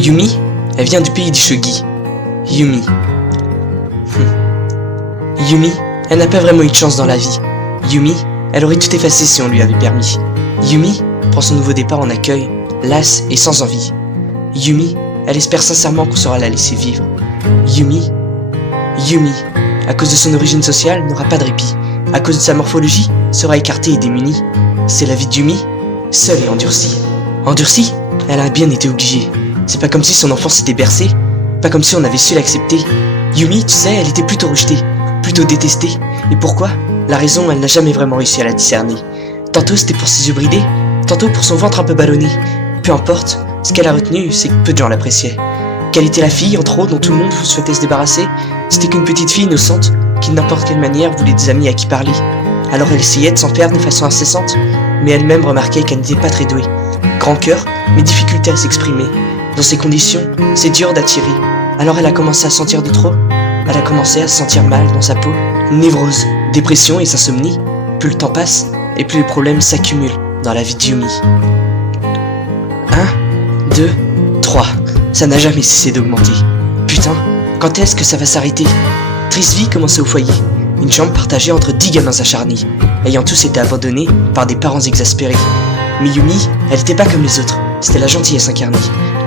Yumi, elle vient du pays du shogi. Yumi. Yumi, elle n'a pas vraiment eu de chance dans la vie. Yumi, elle aurait tout effacé si on lui avait permis. Yumi prend son nouveau départ en accueil, lasse et sans envie. Yumi, elle espère sincèrement qu'on saura la laisser vivre. Yumi, à cause de son origine sociale, n'aura pas de répit. À cause de sa morphologie, sera écartée et démunie. C'est la vie de Yumi, seule et endurcie. Endurcie, elle a bien été obligée. C'est pas comme si son enfance était bercée, pas comme si on avait su l'accepter. Yumi, tu sais, elle était plutôt rejetée, plutôt détestée. Et pourquoi? La raison, elle n'a jamais vraiment réussi à la discerner. Tantôt c'était pour ses yeux bridés, tantôt pour son ventre un peu ballonné. Peu importe, ce qu'elle a retenu, c'est que peu de gens l'appréciaient. Qu'elle était la fille, entre autres, dont tout le monde souhaitait se débarrasser, c'était qu'une petite fille innocente, qui de n'importe quelle manière voulait des amis à qui parler. Alors elle essayait de s'en faire de façon incessante, mais elle-même remarquait qu'elle n'était pas très douée. Grand cœur, mais difficulté à s'exprimer. Dans ces conditions, c'est dur d'attirer. Alors elle a commencé à sentir de trop. Elle a commencé à se sentir mal dans sa peau. Névrose, dépression et insomnie. Plus le temps passe, et plus les problèmes s'accumulent dans la vie de Yumi. 1, 2, 3. Ça n'a jamais cessé d'augmenter. Putain, quand est-ce que ça va s'arrêter? Triste vie commençait au foyer. Une chambre partagée entre 10 gamins acharnés, ayant tous été abandonnés par des parents exaspérés. Mais Yumi, elle était pas comme les autres. C'était la gentillesse incarnée.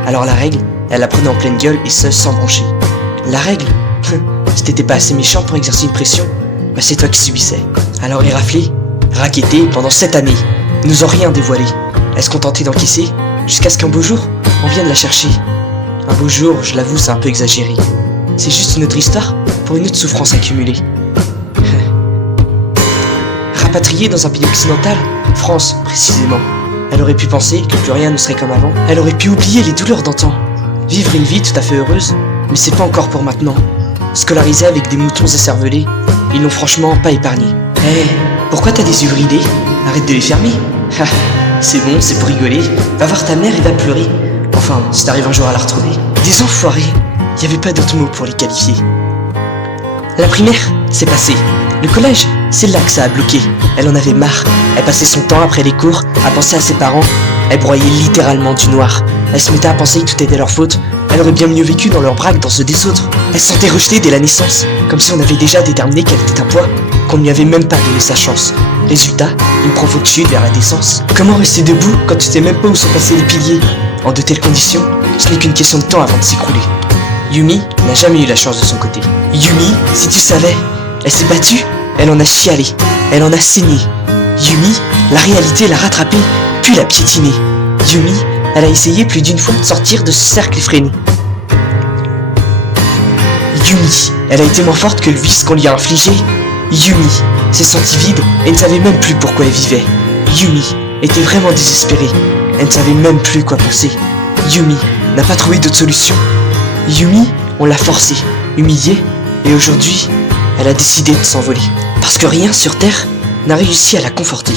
Alors la règle, elle la prenait en pleine gueule et ce, sans broncher. La règle? Si t'étais pas assez méchant pour exercer une pression, bah c'est toi qui subissais. Alors les raflés, rackettés pendant 7 années, nous ont rien dévoilé. Elle se contentait d'encaisser, jusqu'à ce qu'un beau jour, on vienne la chercher. Un beau jour, je l'avoue, c'est un peu exagéré. C'est juste une autre histoire pour une autre souffrance accumulée. Rapatriée dans un pays occidental, France précisément, elle aurait pu penser que plus rien ne serait comme avant. Elle aurait pu oublier les douleurs d'antan, vivre une vie tout à fait heureuse, mais c'est pas encore pour maintenant. Scolarisée avec des moutons écervelés, ils l'ont franchement pas épargné. Hé, pourquoi t'as des yeux bridés? Arrête de les fermer. C'est bon, c'est pour rigoler. Va voir ta mère et va pleurer. Enfin, si t'arrives un jour à la retrouver. Des enfoirés, y avait pas d'autre mot pour les qualifier. La primaire, c'est passé. Le collège, c'est là que ça a bloqué. Elle en avait marre. Elle passait son temps après les cours à penser à ses parents. Elle broyait littéralement du noir. Elle se mettait à penser que tout était leur faute. Elle aurait bien mieux vécu dans leur braque dans ceux des autres. Elle se sentait rejetée dès la naissance, comme si on avait déjà déterminé qu'elle était un poids, qu'on ne lui avait même pas donné sa chance. Résultat, une profonde chute vers la décence. Comment rester debout quand tu sais même pas où sont passés les piliers? En de telles conditions, ce n'est qu'une question de temps avant de s'écrouler. Yumi n'a jamais eu la chance de son côté. Yumi, si tu savais, elle s'est battue, elle en a chialé, elle en a saigné. Yumi, la réalité l'a rattrapée, puis l'a piétinée. Yumi, elle a essayé plus d'une fois de sortir de ce cercle effréné. Yumi, elle a été moins forte que le vice qu'on lui a infligé. Yumi s'est sentie vide et ne savait même plus pourquoi elle vivait. Yumi était vraiment désespérée. Elle ne savait même plus quoi penser. Yumi n'a pas trouvé d'autre solution. Yumi, on l'a forcée, humiliée, et aujourd'hui, elle a décidé de s'envoler. Parce que rien sur Terre n'a réussi à la conforter.